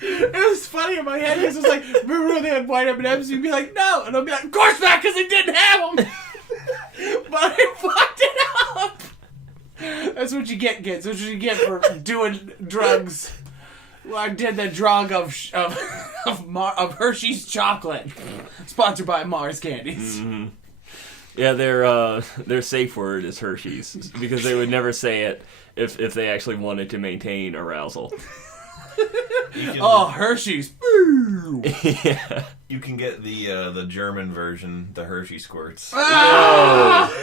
It was funny in my head because it was like, remember when they had white M&M's? You'd be like, no. And I'd be like, of course not, because they didn't have them. But I fucked it up. That's what you get, kids. That's what you get for doing drugs. Well, I did the drug of Hershey's chocolate, sponsored by Mars Candies. Mm-hmm. Yeah, their safe word is Hershey's because they would never say it if they actually wanted to maintain arousal. Oh, Hershey's. Yeah. You can get the German version, the Hershey squirts. Ah!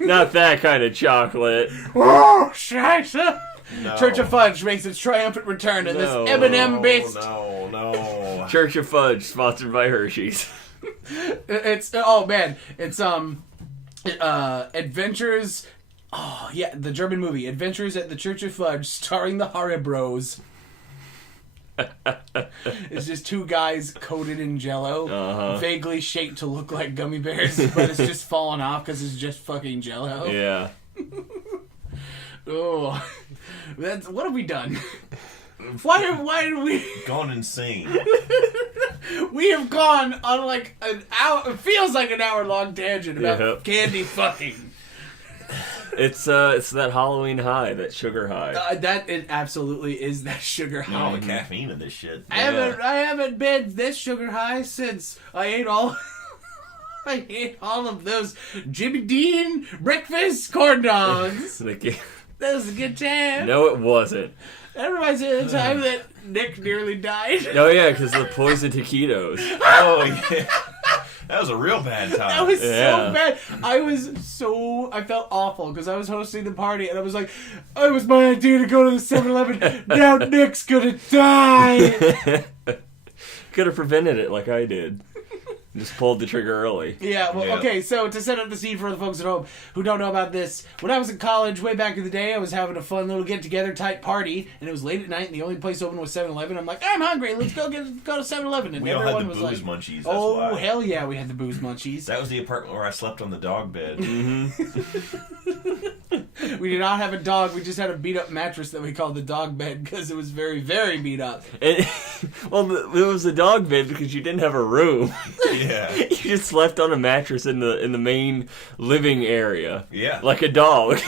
Not that kind of chocolate. Oh, Scheiße! No. Church of Fudge makes its triumphant return in this M&M based. No. Church of Fudge, sponsored by Hershey's. It's Adventures. Oh yeah, the German movie Adventures at the Church of Fudge, starring the Haribros. It's just two guys coated in Jell-O, vaguely shaped to look like gummy bears, but it's just falling off because it's just fucking Jell-O. Yeah. Oh, what have we done? Why did we Gone insane. We have gone on like an hour. It feels like an hour-long tangent about candy fucking. It's that Halloween high, that sugar high. It absolutely is that sugar high. All the caffeine in this shit. I haven't been this sugar high since I ate all I ate all of those Jimmy Dean breakfast corn dogs. That was a good time. No, it wasn't. That reminds me of the time that Nick nearly died. Oh, yeah, because the poison taquitos. Oh, yeah. That was a real bad time. That was so bad. I felt awful because I was hosting the party and I was like, it was my idea to go to the 7-Eleven. Now Nick's gonna die. Could have prevented it like I did. Just pulled the trigger early. Yeah, well, okay, so to set up the scene for the folks at home who don't know about this, when I was in college, way back in the day, I was having a fun little get-together type party, and it was late at night, and the only place open was 7-Eleven. I'm like, I'm hungry, let's go to 7-Eleven. And we all everyone had the was booze like, munchies, oh, why. hell yeah, we had the booze munchies. That was the apartment where I slept on the dog bed. We did not have a dog, we just had a beat-up mattress that we called the dog bed, because it was very, very beat up. Well, it was a dog bed because you didn't have a room. Yeah. You just slept on a mattress in the main living area. Yeah. Like a dog.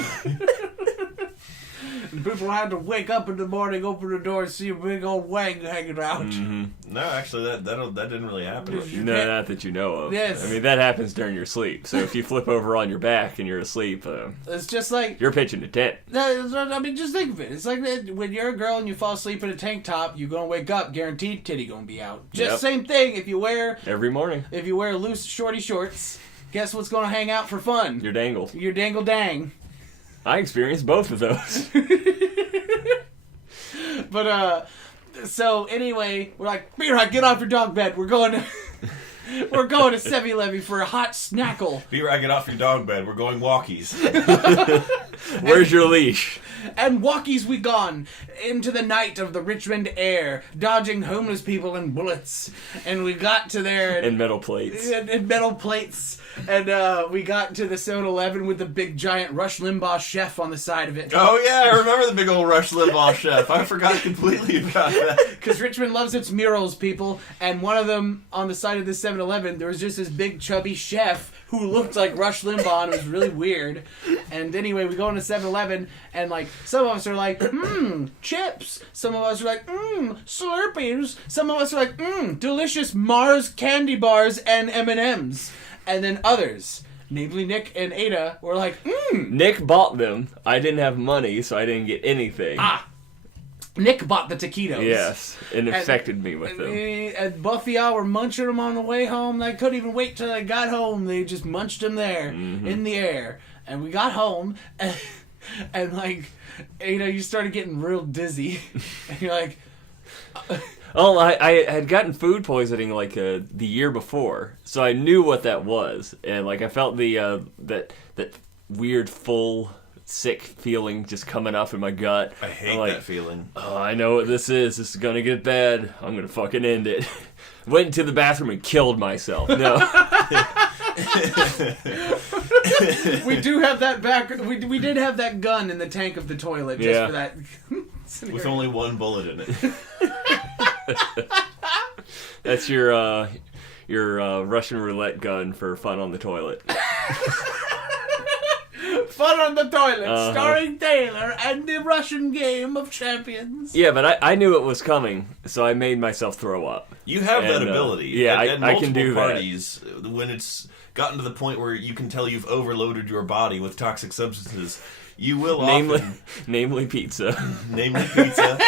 And people had to wake up in the morning, open the door, and see a big old wang hanging out. Mm-hmm. No, actually, that didn't really happen. No, not that you know of. Yes. I mean, that happens during your sleep. So if you flip over on your back and you're asleep, It's just like... you're pitching a tent. I mean, just think of it. It's like that when you're a girl and you fall asleep in a tank top, you're gonna wake up, guaranteed titty gonna be out. Just Yep. same thing. If you wear Every morning. loose shorty shorts, guess what's gonna hang out for fun? You're dangled. Your dangle dang. I experienced both of those. But so anyway, we're like, B-Rock, get off your dog bed. We're going to 7-Eleven for a hot snackle. B-Rock, get off your dog bed. We're going walkies. Where's your leash? And walkies we gone into the night of the Richmond air, dodging homeless people and bullets. And we got to there And metal plates. and metal plates. And we got to the 7-Eleven with the big giant Rush Limbaugh chef on the side of it. Oh, yeah, I remember the big old Rush Limbaugh chef. I forgot completely about that. Because Richmond loves its murals, people. And one of them on the side of the 7-Eleven, there was just this big chubby chef who looked like Rush Limbaugh, and it was really weird. And anyway, we go into 7-Eleven, and like some of us are like, chips. Some of us are like, Slurpees. Some of us are like, delicious Mars candy bars and M&Ms. And then others, namely Nick and Ada, were like, Nick bought them. I didn't have money, so I didn't get anything. Nick bought the taquitos. Yes, it affected me with them. And Buffy and I were munching them on the way home. They couldn't even wait till I got home. They just munched them there in the air. And we got home, and like, you started getting real dizzy. And you're like... Oh, I had gotten food poisoning like the year before, so I knew what that was, and like I felt the that weird full sick feeling just coming up in my gut. I hate that feeling. Oh, I know what this is. This is gonna get bad. I'm gonna fucking end it. Went into the bathroom and killed myself. No. We do have that back. We did have that gun in the tank of the toilet just for that. With only one bullet in it. That's your Russian roulette gun for fun on the toilet. Fun on the Toilet, starring Taylor and the Russian Game of Champions. Yeah, but I knew it was coming, so I made myself throw up. You have that ability. Yeah, at I can do parties, when it's gotten to the point where you can tell you've overloaded your body with toxic substances, you will namely pizza. Namely pizza.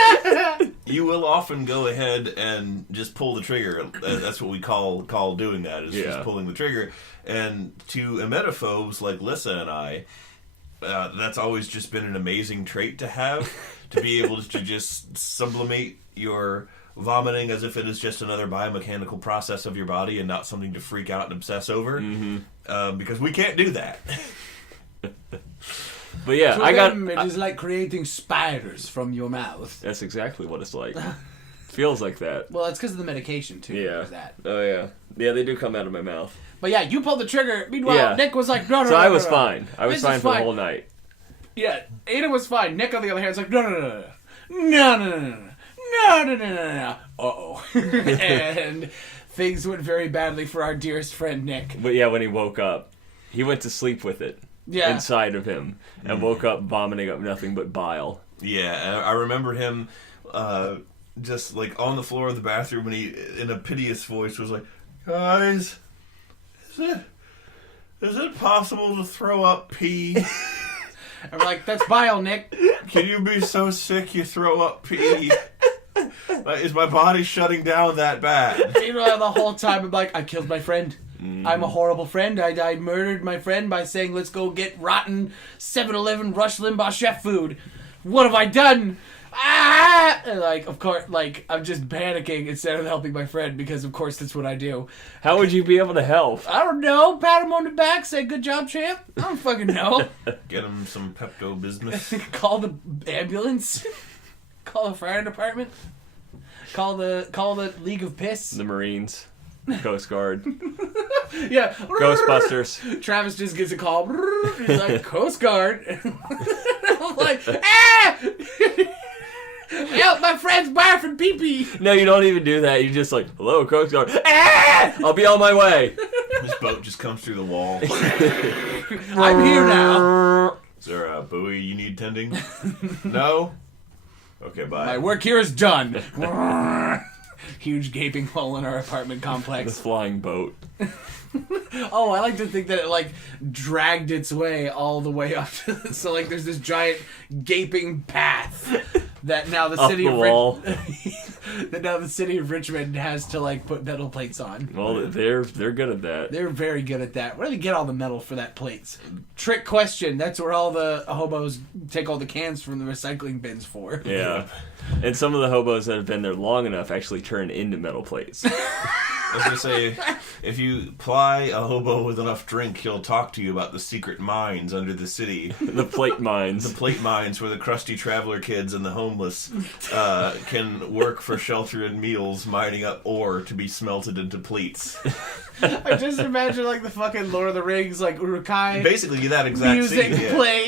You will often go ahead and just pull the trigger. That's what we call doing that, is just pulling the trigger. And to emetophobes like Lissa and I, that's always just been an amazing trait to have, to be able to just sublimate your vomiting as if it is just another biomechanical process of your body and not something to freak out and obsess over, because we can't do that. But yeah, it is like creating spiders from your mouth. That's exactly what it's like. Feels like that. Well, it's because of the medication too. Yeah. That. Oh yeah. Yeah, they do come out of my mouth. But yeah, you pulled the trigger. Meanwhile, Nick was like, no. So I was fine. I was fine for the whole night. Yeah, Ada was fine. Nick, on the other hand, was like, no. Uh-oh. And things went very badly for our dearest friend, Nick. But yeah, when he woke up, he went to sleep with it inside of him and woke up vomiting up nothing but bile. Yeah, I remember him just like on the floor of the bathroom, and he, in a piteous voice, was like, "Guys, Is it possible to throw up pee? I'm like, that's bile, Nick. Can you be so sick you throw up pee? Is my body shutting down that bad? You know, the whole time I'm like, I killed my friend. I'm a horrible friend. I murdered my friend by saying, let's go get rotten 7-Eleven Rush Limbaugh chef food. What have I done? Ah! And like, of course, like, I'm just panicking instead of helping my friend because, of course, that's what I do. How would you be able to help? I don't know. Pat him on the back, say, good job, champ. I don't fucking know. Get him some Pepto-Bismuth. Call the ambulance. Call the fire department. Call the League of Piss. The Marines. Coast Guard. Yeah. Ghostbusters. Travis just gets a call. He's like, Coast Guard. I'm like, ah! Help, my friend's barfing pee-pee. No, you don't even do that. You're just like, hello, Coast Guard. Ah! I'll be on my way. This boat just comes through the wall. I'm here now. Is there a buoy you need tending? No? Okay, bye. My work here is done. Huge gaping hole in our apartment The complex. flying boat. Oh, I like to think that it like dragged its way all the way up to so like there's this giant gaping path that now the Up city the of wall. that now the city of Richmond has to like put metal plates on. Well, they're good at that. They're very good at that. Where do they get all the metal for that plates? Trick question. That's where all the hobos take all the cans from the recycling bins for. Yeah. And some of the hobos that have been there long enough actually turn into metal plates. I was going to say, if you ply a hobo with enough drink, he'll talk to you about the secret mines under the city. The plate mines. The plate mines where the crusty traveler kids and the homeless can work for shelter and meals, mining up ore to be smelted into plates. I just imagine like the fucking Lord of the Rings, like Uruk-hai Basically, that exact music scene. Yeah. play.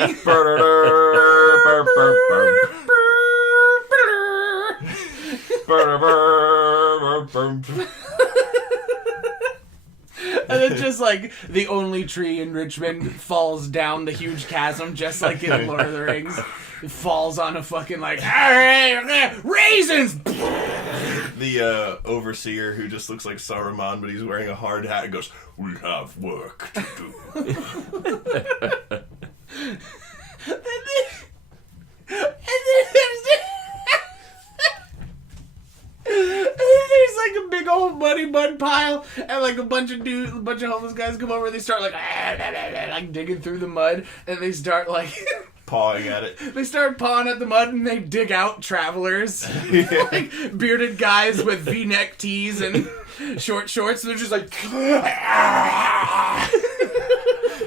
And then just like the only tree in Richmond falls down the huge chasm, just like in Lord of the Rings. It falls on a fucking like raisins. The overseer who just looks like Saruman, but he's wearing a hard hat and goes, "We have work to do." There's like a big old muddy mud pile, and like a bunch of homeless guys come over and they start like digging through the mud, and they start like Pawing at it. they start pawing at the mud, and they dig out travelers, like bearded guys with V-neck tees and short shorts, and they're just like.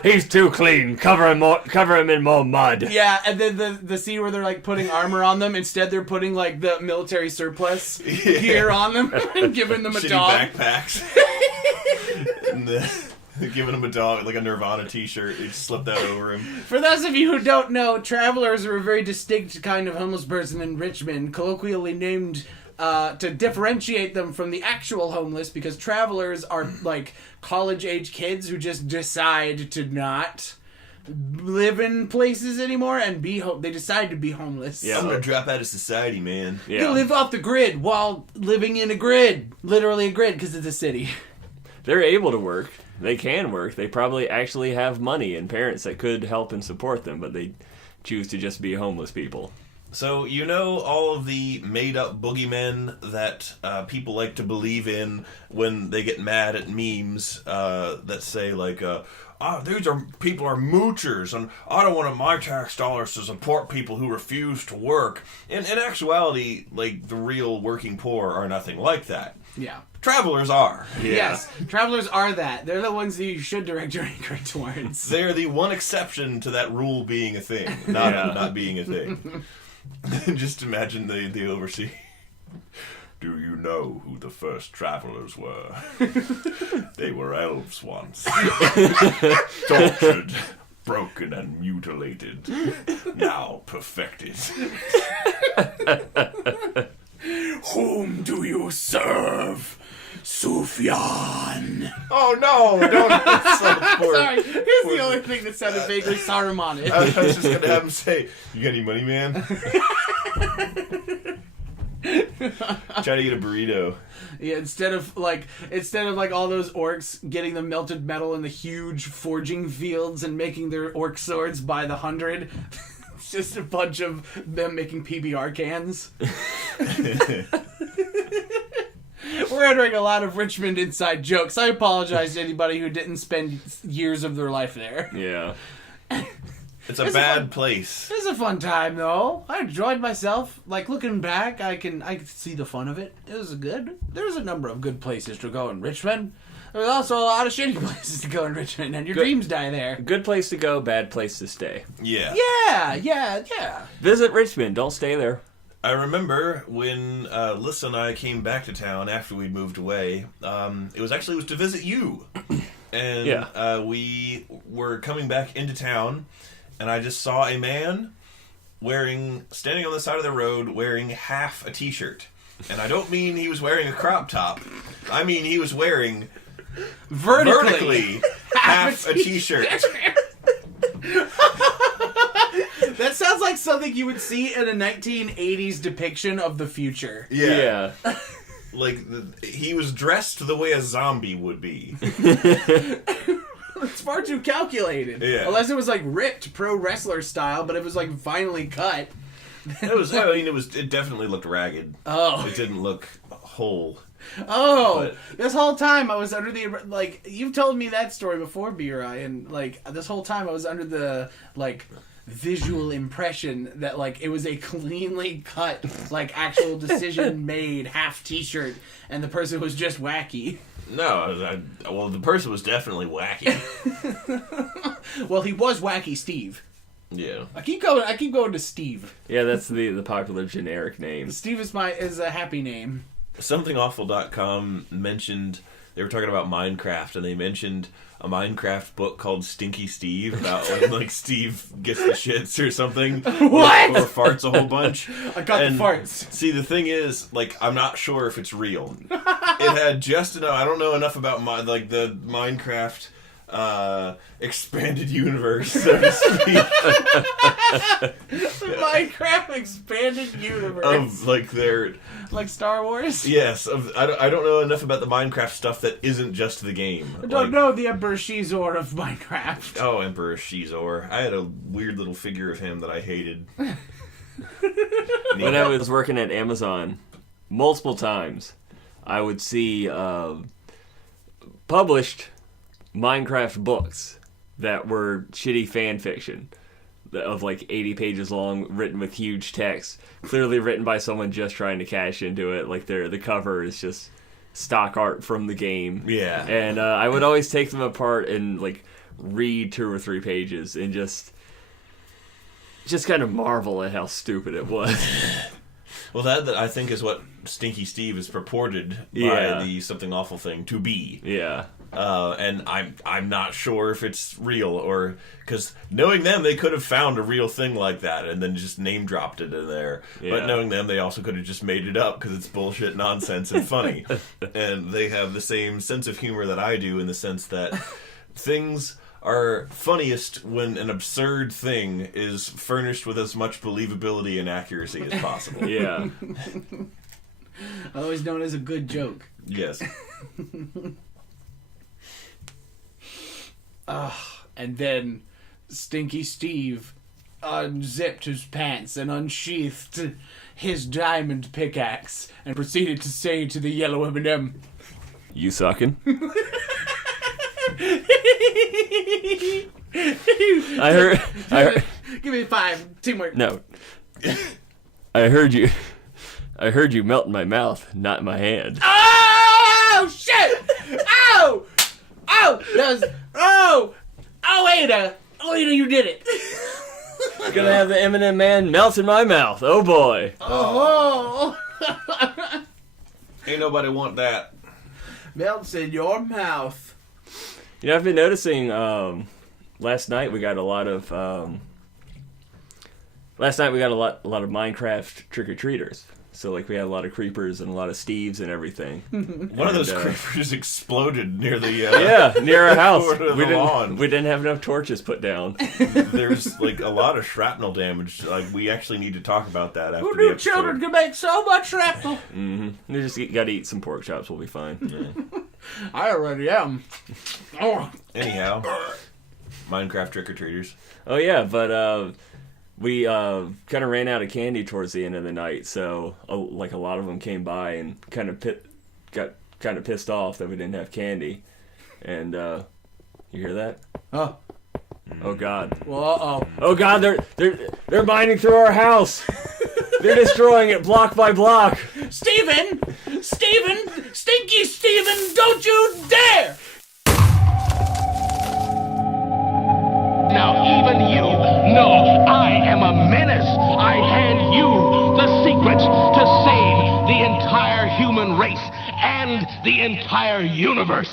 He's too clean. Cover him in more mud. Yeah, and then the scene where they're like putting armor on them, instead they're putting like the military surplus gear on them and giving them a Shitty dog. backpacks. And giving him a dog, like a Nirvana t-shirt. They just slip that over him. For those of you who don't know, travelers are a very distinct kind of homeless person in Richmond, colloquially named to differentiate them from the actual homeless, because travelers are like college-age kids who just decide to not live in places anymore and they decide to be homeless. Yeah. I'm gonna drop out of society, man. Yeah. They live off the grid while living in a grid. Literally a grid, because it's a city. They're able to work. They can work. They probably actually have money and parents that could help and support them, but they choose to just be homeless people. So, you know all of the made-up boogeymen that people like to believe in when they get mad at memes that say, like, people are moochers, and I don't want my tax dollars to support people who refuse to work. In actuality, like, the real working poor are nothing like that. Yeah. Travelers are. Yeah. Yes, travelers are that. They're the ones that you should direct your anger towards. They're the one exception to that rule being a thing, not being a thing. Just imagine the overseer. Do you know who the first travelers were? They were elves once. Tortured, broken, and mutilated. Now perfected. Whom do you serve? Sufyan. Oh no! Don't. Sorry, here's the only thing that sounded vaguely Saruman-ish. I was just gonna have him say, "You got any money, man?" Try to get a burrito. Yeah, instead of like all those orcs getting the melted metal in the huge forging fields and making their orc swords by the 100, it's just a bunch of them making PBR cans. We're entering a lot of Richmond inside jokes. I apologize to anybody who didn't spend years of their life there. Yeah. It's a bad place. It was a fun time, though. I enjoyed myself. Like, looking back, I can see the fun of it. It was good. There was a number of good places to go in Richmond. There was also a lot of shitty places to go in Richmond, and your dreams die there. Good place to go, bad place to stay. Yeah. Yeah. Visit Richmond, don't stay there. I remember when Lissa and I came back to town after we'd moved away. It was to visit you. And we were coming back into town, and I just saw a man standing on the side of the road wearing half a t-shirt. And I don't mean he was wearing a crop top. I mean he was wearing vertically half a t-shirt. That sounds like something you would see in a 1980s depiction of the future. Yeah. Like, he was dressed the way a zombie would be. It's far too calculated. Yeah. Unless it was like ripped pro wrestler style, but it was like finely cut. It definitely looked ragged. Oh. It didn't look whole. Oh, this whole time I was under the, like, you've told me that story before, B-Rai, and, like, this whole time I was under the, like, visual impression that, like, it was a cleanly cut, like, actual decision made half t-shirt, and the person was just wacky. No, the person was definitely wacky. Well, he was Wacky Steve. Yeah. I keep going to Steve. Yeah, that's the popular generic name. Steve is a happy name. SomethingAwful.com mentioned, they were talking about Minecraft, and they mentioned a Minecraft book called Stinky Steve about when, like, Steve gets the shits or something. What? Or farts a whole bunch. I got the farts. See, the thing is, like, I'm not sure if it's real. It had just enough, I don't know enough about the Minecraft expanded universe, so to speak. The Minecraft expanded universe. Of, like, their... Like Star Wars? Yes. I don't know enough about the Minecraft stuff that isn't just the game. I don't know the Emperor Shizor of Minecraft. Oh, Emperor Shizor. I had a weird little figure of him that I hated. When I was working at Amazon, multiple times, I would see published Minecraft books that were shitty fan fiction of like 80 pages long, written with huge text, clearly written by someone just trying to cash into it. Like the cover is just stock art from the game. Yeah. And I would always take them apart and like read 2 or 3 pages and just kind of marvel at how stupid it was. Well, that I think is what Stinky Steve is purported by the Something Awful thing to be. Yeah. And I'm not sure if it's real, or because knowing them, they could have found a real thing like that and then just name dropped it in there. Yeah. But knowing them, they also could have just made it up because it's bullshit, nonsense, and funny. And they have the same sense of humor that I do, in the sense that things are funniest when an absurd thing is furnished with as much believability and accuracy as possible. Yeah. Always known as a good joke. Yes. And then Stinky Steve unzipped his pants and unsheathed his diamond pickaxe and proceeded to say to the yellow M&M, You sucking? I heard. Give me 5. Teamwork. No. I heard you melt in my mouth, not in my hand. Oh, shit! Ow! Oh! That was... Oh! Oh, Ada! Oh, Ada, you did it! Gonna have the M&M man melt in my mouth. Oh, boy. Oh! Ain't nobody want that. Melts in your mouth. You know, I've been noticing, last night we got a lot of Minecraft trick-or-treaters. So like we had a lot of creepers and a lot of Steves and everything. One of those creepers exploded near the near our house. lawn. We didn't have enough torches put down. There's like a lot of shrapnel damage. Like we actually need to talk about that after Who the knew episode. children could make so much shrapnel? You just gotta eat some pork chops. We'll be fine. I already am. Oh. Anyhow, Minecraft trick-or-treaters. Oh yeah, but we kind of ran out of candy towards the end of the night, so like a lot of them came by and kind of got kind of pissed off that we didn't have candy. And you hear that? Oh. Oh God. Well, Oh God, they're mining through our house. They're destroying it block by block. Steven! Stinky Steven, don't you dare! Now even you know I am a menace. I hand you the secrets to save the entire human race and the entire universe.